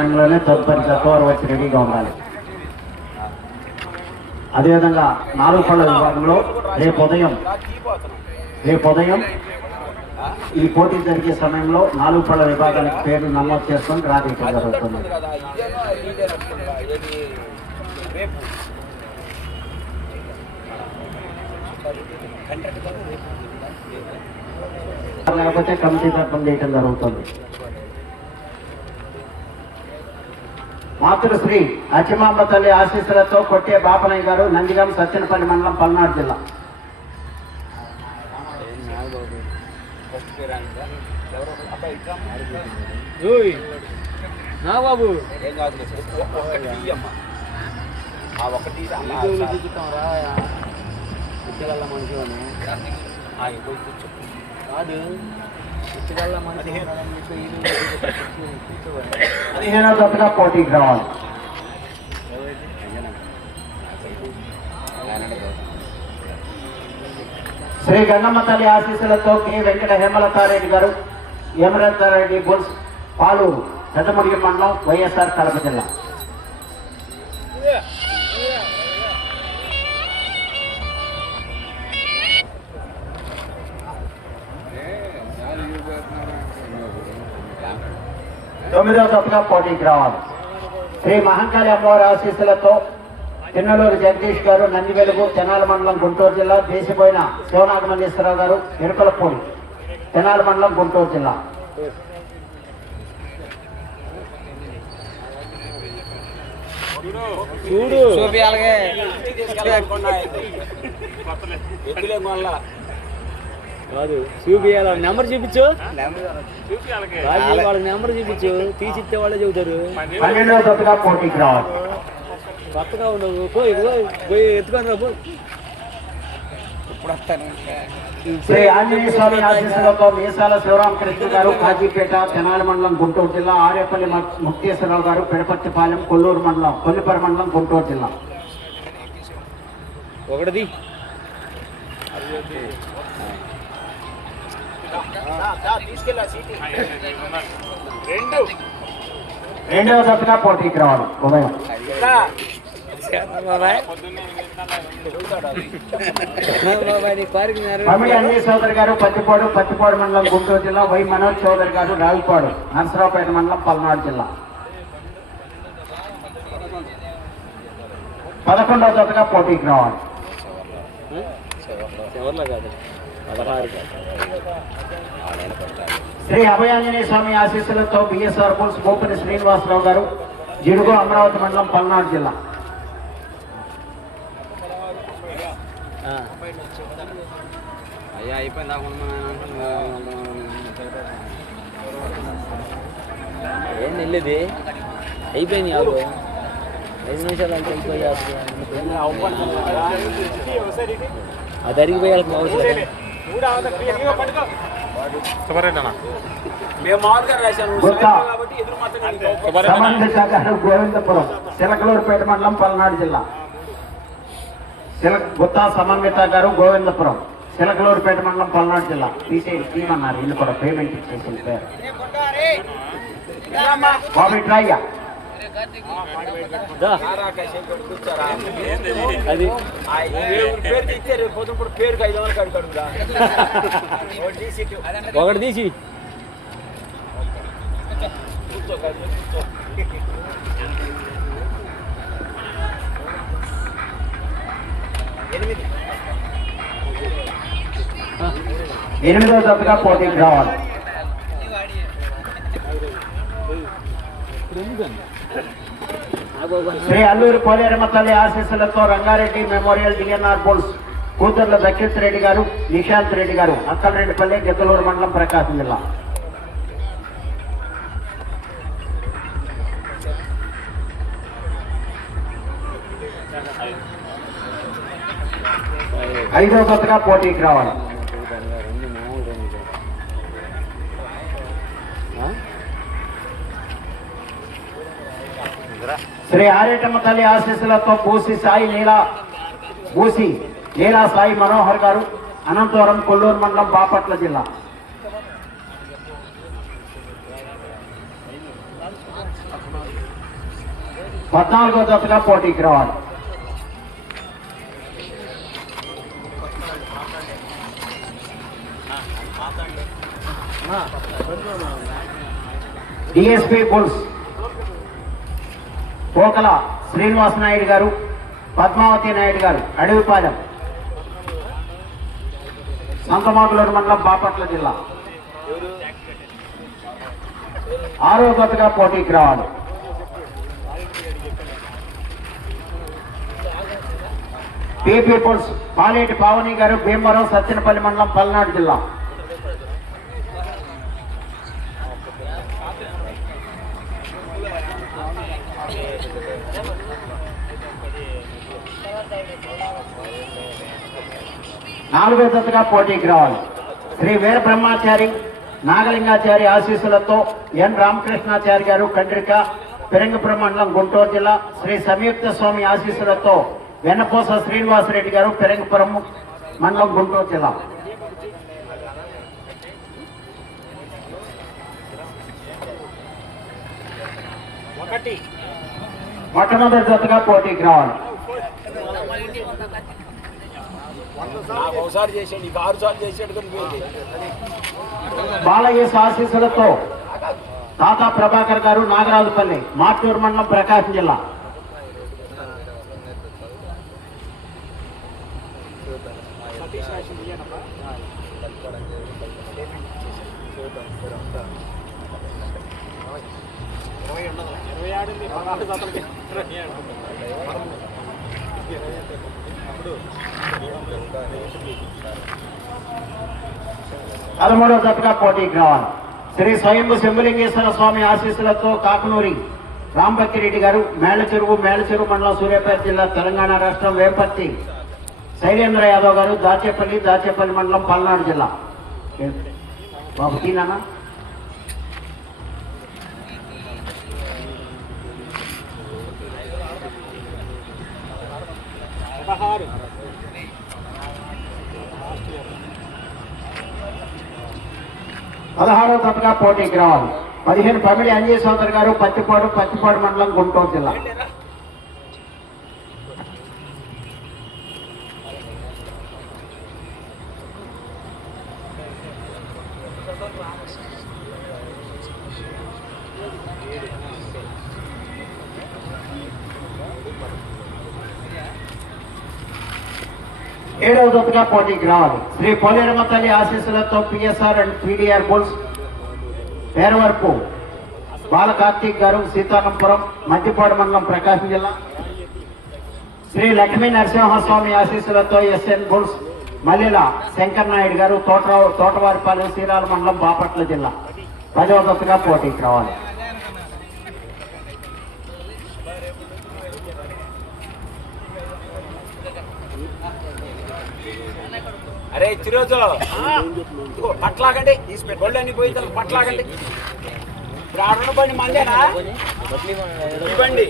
సమయంలోనే తదుపరి జతవారు వచ్చి రెడీగా ఉండాలి. అదేవిధంగా నాలుగు పళ్ళ విభాగంలో రేపు ఉదయం రేపు ఉదయం ఈ పోటీ జరిగే సమయంలో నాలుగు పళ్ళ విభాగానికి పేర్లు నమోదు చేసుకొని రాత్రి జరుగుతుంది. లేకపోతే కమిటీ తరఫున చేయటం జరుగుతుంది. మాతృశ్రీ అచ్చిమాంబ తల్లి ఆశీస్సులతో కొట్టే బాపనయ్య గారు నందిగాం సత్యనపల్లి మండలం పల్నాడు జిల్లా. బాబు. ఒకటి కాదు. పదిహేనో. జతగా పోటీకి రావాలి శ్రీ గంగమ్మ తల్లి ఆశీస్సులతో కె. వెంకట హేమలతారెడ్డి గారు హేమలతారెడ్డి బుల్స్ పాలూరు పెద్దముడిగి మండలం వైఎస్ఆర్ కడప జిల్లా. తొమ్మిదవ జతగా పోటీకి రావాలి శ్రీ మహంకాళి అమ్మవారి ఆశీస్సులతో తిన్నలూరు జగదీష్ గారు నంది వెలుగు తెనాలి మండలం గుంటూరు జిల్లా దేశపోయిన శివనాగమల్లేశ్వరరావు గారు ఎరుకలపూడి తెనాలి మండలం గుంటూరు జిల్లా. చూడు. ఎద్దులే మళ్ళా. కాదు. చూపియాల నెంబర్ చూపించు. రాజు వాళ్ళకి నెంబర్ చూపించు. తీసిస్తే వాళ్ళే చెబుతారు. కొత్తగా ఉండవు. పో ఇదిగో పోయి ఎత్తుకొని రా ఇప్పుడు వస్తాను శ్రీ ఆంజనేయ స్వామి ఆశీస్సులతో మీసాల శివరామకృష్ణ గారు కాజీపేట తెనాలి మండలం గుంటూరు జిల్లా ఆరేపల్లి ముక్తేశ్వరరావు గారు పెడపర్తిపాలెం కొల్లూరు మండలం కొల్లిపర మండలం గుంటూరు జిల్లా. ఒకటిది. తీసుకెళ్ళా సీటీ. రెండవ జతగా పోటీకి రావాలి. ఉదయం పమిడి అన్ని చౌదరి గారు పత్తిపాడు పత్తిపాడు మండలం గుంటూరు జిల్లా వై మనోజ్ చౌదరి గారు రావిపాడు నరసరావుపేట మండలం పల్నాడు జిల్లా. పదకొండవ జతగా పోటీకి రావాలి. పదహారు శ్రీ అభయాంజనేయ స్వామి ఆశీస్సులతో బిఎస్ఆర్ బుల్స్ గోపని శ్రీనివాసరావు గారు జిడుగు అమరావతి మండలం పల్నాడు జిల్లా. ఆ. అయ్యా అయిపోయింది ఏం వెళ్ళేది అయిపోయింది నిమిషాలు అంటే అది అరిగిపోయి వాళ్ళకి అవసరం మేము మామూలుగా రాశాను. గుత్తా. కాబట్టి ఎదురు మాత్రం సంబంధిత గారు గోవిందపురం చిలకలూరుపేట మండలం పల్నాడు జిల్లా. చిల గుత్తా సమన్విత గారు గోవిందపురం చిలకలూరుపేట మండలం పల్నాడు జిల్లా. తీసేది తీయమన్నారు. ఇల్లు కూడా పేమెంట్ ఇచ్చేసిన పేరు. బాబీ కూర్చోరా అది ఆ ఏ ఊరి పేరు తీస్తే రేపు పొద్దున కూడా పేరుకి ఐదు వందలు కడుగు కడుగుదా ఒకటి తీసి ఇటు. ఒకటి తీసి కూర్చో కాదు, కూర్చో. ఎనిమిది ఎనిమిదో జతగా పోటీకి రావాలి శ్రీ అల్లూరు పోలేరమ్మ తల్లి ఆశీస్సులతో రంగారెడ్డి మెమోరియల్ డిఎన్ఆర్ బోల్స్ కూతుర్ల దక్షిత్ రెడ్డి గారు నిశాంత్ రెడ్డి గారు అక్కలరెడ్డిపల్లి గిద్దలూరు మండలం ప్రకాశం జిల్లా. ఐదో జతగా పోటీకి రావాలి. శ్రీ ఆరేటమ్మ తల్లి ఆశీస్సులతో బూసి సాయి లీలా బూసి లీలా సాయి మనోహర్ గారు అనంతపురం కొల్లూరు మండలం బాపట్ల జిల్లా. పద్నాలుగో దశగా పోటీకి రావాలి. డిఎస్పి బుల్స్ పోకల శ్రీనివాస నాయుడు గారు పద్మావతి నాయుడు గారు అడవిపాలెం సంతమాకులూరు మండలం బాపట్ల జిల్లా. ఆరో పోటీకి రావాలి. పీ పీపుల్స్ పాలేటి పావని గారు భీమవరం సత్యనపల్లి మండలం పల్నాడు జిల్లా. నాలుగో జతగా పోటీకి రావాలి. శ్రీ వీర బ్రహ్మాచారి నాగలింగాచారి ఆశీస్సులతో ఎన్. రామకృష్ణాచారి గారు కండ్రిక పెరంగపురం మండలం గుంటూరు జిల్లా శ్రీ సంయుక్త స్వామి ఆశీస్సులతో వెన్నపోస శ్రీనివాసరెడ్డి గారు పెరంగపురం మండలం గుంటూరు జిల్లా. ఒకటి. మొట్టమొదటి జతగా పోటీకి రావాలి. నాకు ఒకసారి చేసాడు నీకు ఆరు సార్లు చేసాడు కానీ పోయింది బాలయ్య ఆశీస్సులతో తాతా ప్రభాకర్ గారు నాగరాజుపల్లి మార్టూరు మండలం ప్రకాశం జిల్లా. పదమూడవ జతగా పోటీకి రావాలి శ్రీ స్వయంభు శంభులింగేశ్వర స్వామి ఆశీస్సులతో కాకునూరి రాంభక్తిరెడ్డి గారు మేళచెరువు మేళచెరువు మండలం సూర్యాపేట జిల్లా తెలంగాణ రాష్ట్రం వేపర్తి శైలేంద్ర యాదవ్ గారు దాచేపల్లి దాచేపల్లి మండలం పల్నాడు జిల్లా. బాబు తీనా పదహారవ జతగా పోటీకి రావాలి పదిహేను పమిడి అంజయ్ సోదరు గారు పత్తిపాడు పత్తిపాడు మండలం గుంటూరు జిల్లా. ఏడవ జతగా పోటీకి రావాలి శ్రీ పోలేరమ్మ తల్లి ఆశీస్సులతో PSR and PDR bulls Peravarapu Balakarthik గారు సీతారాంపురం మధ్యపాడు మండలం ప్రకాశం జిల్లా. శ్రీ లక్ష్మీ నరసింహస్వామి ఆశీస్సులతో ఎస్ఎన్ బుల్స్ మల్లెల శంకర్ నాయుడు గారు తోటరావు తోటవారిపాలెం శ్రీరాల మండలం బాపట్ల జిల్లా. పదవ దశగా పోటీకి రావాలి. అరే ఇదిగో పట్లాగండి. ఒళ్ళని పోయి పట్లాగండి. ఇప్పుడు ఆడున్న బండి మందేనా? ఇవ్వండి.